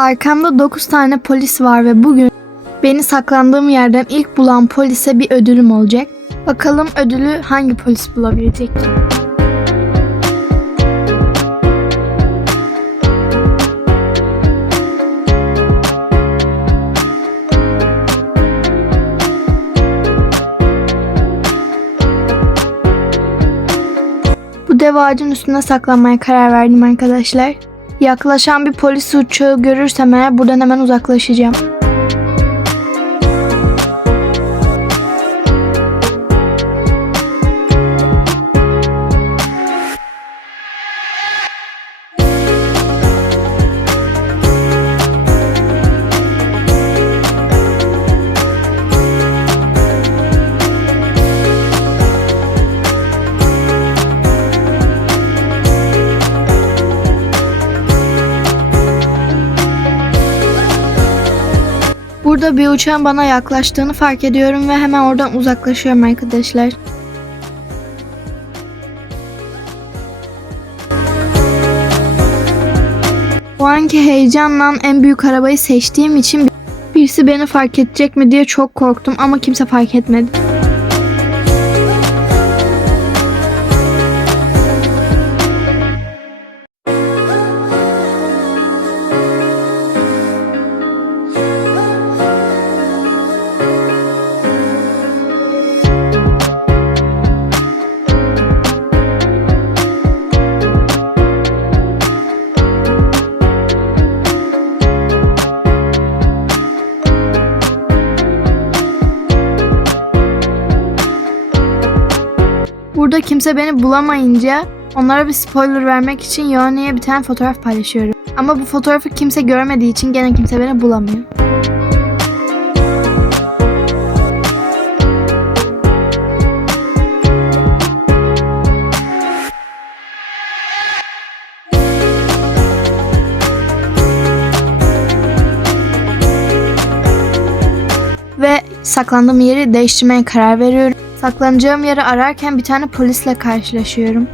Arkamda 9 tane polis var ve bugün beni saklandığım yerden ilk bulan polise bir ödülüm olacak. Bakalım ödülü hangi polis bulabilecek? Bu dev ağacın üstüne saklanmaya karar verdim arkadaşlar. Yaklaşan bir polis uçağı görürsem eğer buradan hemen uzaklaşacağım. Burada bir uçağın bana yaklaştığını fark ediyorum ve hemen oradan uzaklaşıyorum arkadaşlar. O anki heyecanla en büyük arabayı seçtiğim için birisi beni fark edecek mi diye çok korktum ama kimse fark etmedi. Burada kimse beni bulamayınca onlara bir spoiler vermek için Yohane'ye bir tane fotoğraf paylaşıyorum. Ama bu fotoğrafı kimse görmediği için gene kimse beni bulamıyor. Ve saklandığım yeri değiştirmeye karar veriyorum. Saklanacağım yeri ararken bir tane polisle karşılaşıyorum.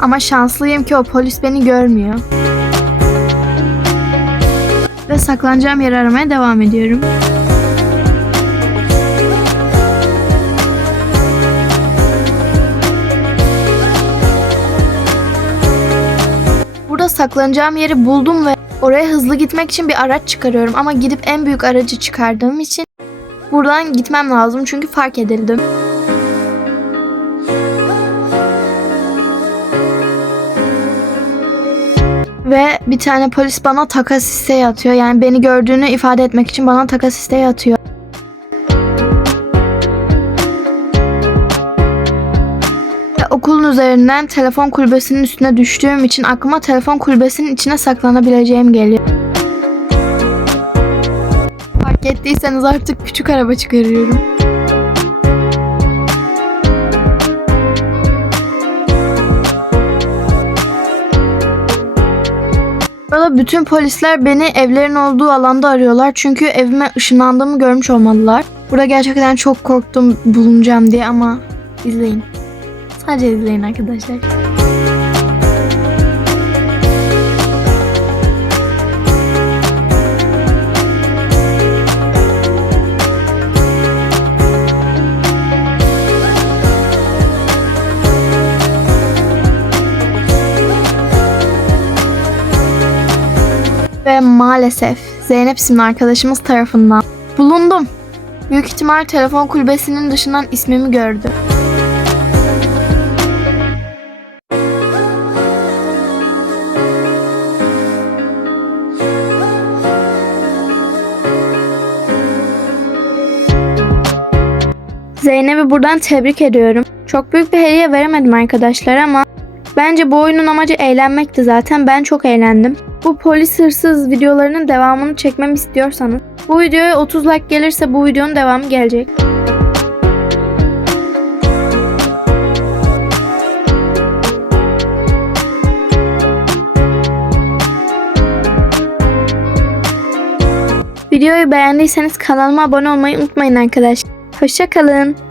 Ama şanslıyım ki o polis beni görmüyor. Ve saklanacağım yeri aramaya devam ediyorum. Burada saklanacağım yeri buldum ve oraya hızlı gitmek için bir araç çıkarıyorum ama gidip en büyük aracı çıkardığım için buradan gitmem lazım çünkü fark edildim. Ve bir tane polis bana takas isteği atıyor. Yani beni gördüğünü ifade etmek için bana takas isteği atıyor. Okulun üzerinden telefon kulübesinin üstüne düştüğüm için aklıma telefon kulübesinin içine saklanabileceğim geliyor. Fark ettiyseniz artık küçük araba çıkarıyorum. Bütün polisler beni evlerin olduğu alanda arıyorlar. Çünkü evime ışınlandığımı görmüş olmalılar. Burada gerçekten çok korktum bulunacağım diye ama izleyin. Sadece izleyin arkadaşlar. Ve maalesef Zeynep isimli arkadaşımız tarafından bulundum. Büyük ihtimal telefon kulübesinin dışından ismimi gördü. Zeynep'i buradan tebrik ediyorum. Çok büyük bir hediye veremedim arkadaşlar ama bence bu oyunun amacı eğlenmekti zaten. Ben çok eğlendim. Bu polis hırsız videolarının devamını çekmemi istiyorsanız bu videoya 30 like gelirse bu videonun devamı gelecek. Videoyu beğendiyseniz kanalıma abone olmayı unutmayın arkadaşlar. Hoşçakalın.